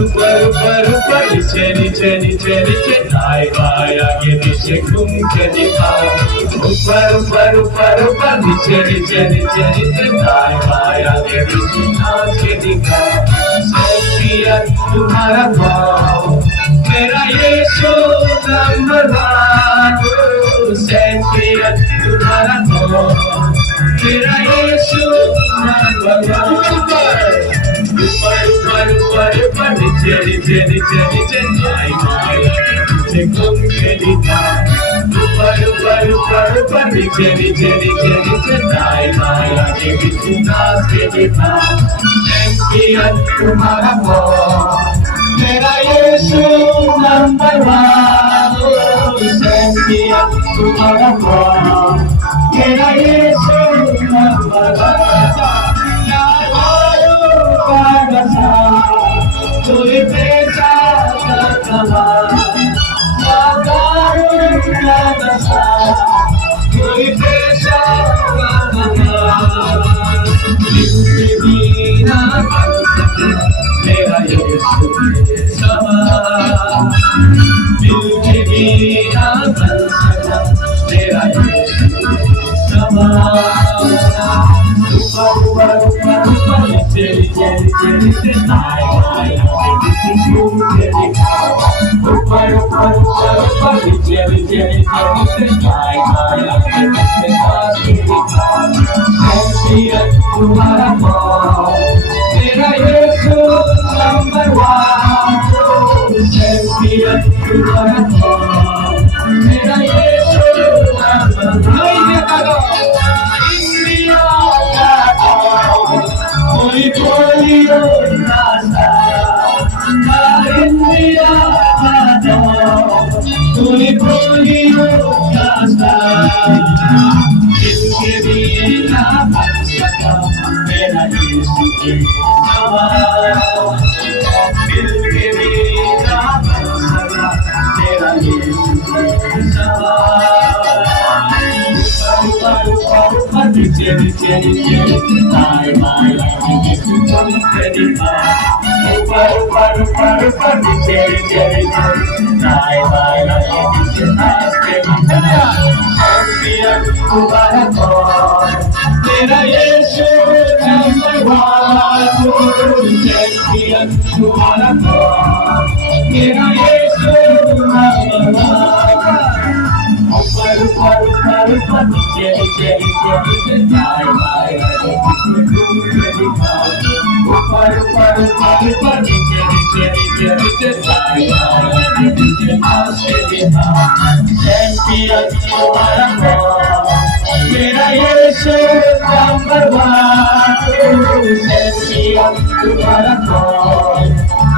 नीचे नीचे नीचे नीचे दाएं बाएं आगे पीछे घूम के दिखा ऊपर ऊपर ऊपर ऊपर नीचे नीचे नीचे नीचे दाएं बाएं आगे पीछे नाच के दिखा सैंपियन तुम्हारा भाव मेरा यीशु नंबर वन सैंपियन तुम्हारा भाव मेरा यीशु नंबर वन नीचे नीचे नीचे नीचे दाएं बाएं आगे पीछे घूम के दिखा ऊपर ऊपर ऊपर ऊपर नीचे नीचे नीचे नीचे दाएं बाएं आगे पीछे नाच के दिखा चैंपियन तुम्हारा भाव मेरा यीशु नंबर वन चैंपियन तुम्हारा भाव मेरा यीशु नंबर वन कोई पैसा कमा कोई पैसा बिना मेरा यीशु समा दिल के बिना मेरा यीशु समा नीचे नीचे नीचे नीचे दाएं बाएं आगे पीछे घूम के दिखा ऊपर ऊपर ऊपर ऊपर नीचे नीचे नीचे नीचे दाएं बाएं आगे पीछे नाच के दिखा चैंपियन तुम्हारा भाव मेरा यीशु नंबर वन चैंपियन तुम्हारा भाव मेरा यीशु नंबर कोई बोलियो रास्ता इंडिया कोई बोलियो रास्ता जिनके लिए ना बन सका मेरा यीशु के सवा दिल के लिए ना बन सका मेरा यीशु के सवा नीचे नीचे नीचे दाएं बाएं आगे पीछे घूम के दिखा ऊपर ऊपर ऊपर ऊपर नीचे नीचे नीचे दाएं बाएं आगे पीछे नाच के दिखा चैंपियन तुम्हारा भाव मेरा यीशु नंबर वन चैंपियन तुम्हारा भाव मेरा यीशु नंबर वन ऊपर ऊपर ऊपर ऊपर नीचे नीचे नीचे नीचे दाएं बाएं आगे पीछे घूम के दिखा ऊपर ऊपर ऊपर ऊपर नीचे नीचे नीचे नीचे दाएं बाएं आगे पीछे नाच के दिखा चैंपियन तुम्हारा भाव मेरा यीशु नंबर वन चैंपियन तुम्हारा भाव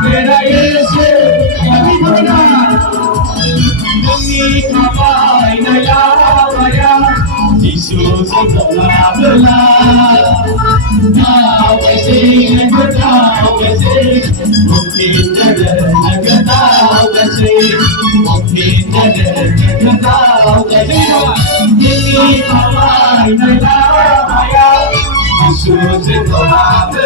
मेरा Yishu number one Kamay na yawaya Jesus ang kalabala Nawasing nagkatawasing Mungkin nagkatawasing Mungkin nagkatawasing Hindi kamay na yawaya Jesus ang kalabala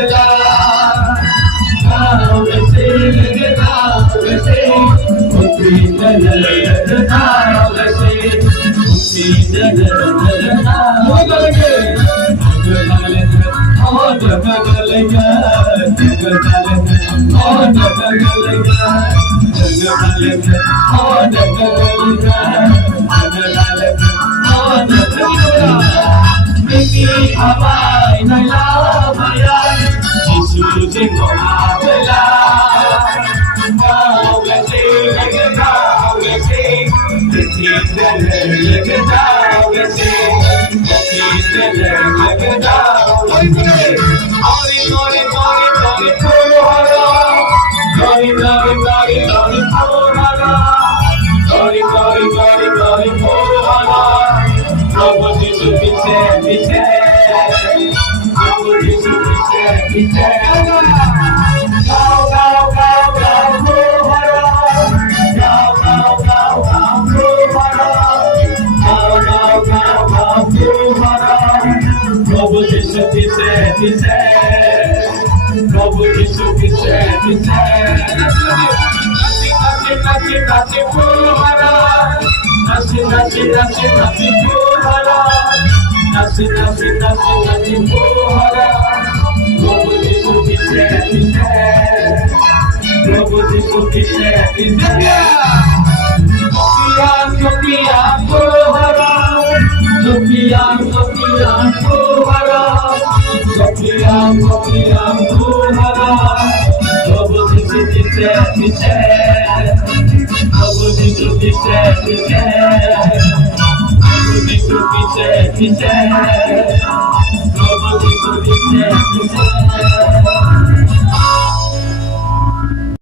Nawasing nagkatawasing Mungkin nagkatawasing